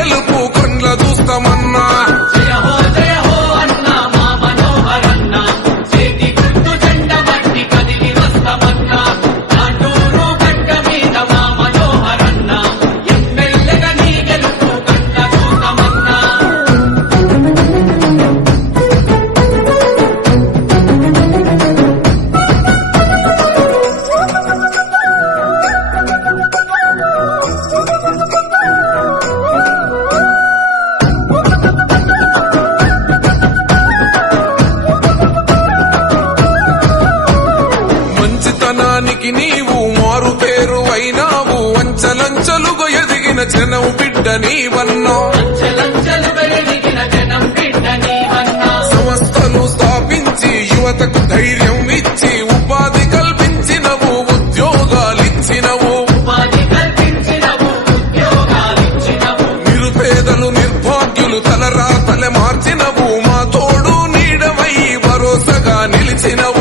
గెలుపు కండ్ల చూస్తామన్నా. జయ హో అన్నా మా మనోహరన్న, చేతి గుర్తు జెండ బట్టి కదిలి వస్తామన్నా. నాటూరు గడ్డ మీద మా మనోహరన్న, ఎమ్మెల్యేగా నీ గెలుపు కండ్ల చూస్తామన్నా. మంచితనానికి నీవు మారు పేరు అయినావు, అంచలంచలుగా ఎదిగిన జనం బిడ్డ నీవన్నా. అంచెలంచెలుగా ఎదిగిన జనం బిడ్డ నీవన్నా. సంస్థలు స్థాపించి యువతకు ధైర్యం ఇచ్చి ఉపాధి కల్పించినవు, ఉద్యోగాలిచ్చినవు. ఉపాధి కల్పించినవు, ఉద్యోగాలిచ్చినవు. నిరుపేదలు నిర్భాగ్యులు తలరాతలే మార్చినవు, మా తోడు నీడవై భరోసాగా నిలిచినవు.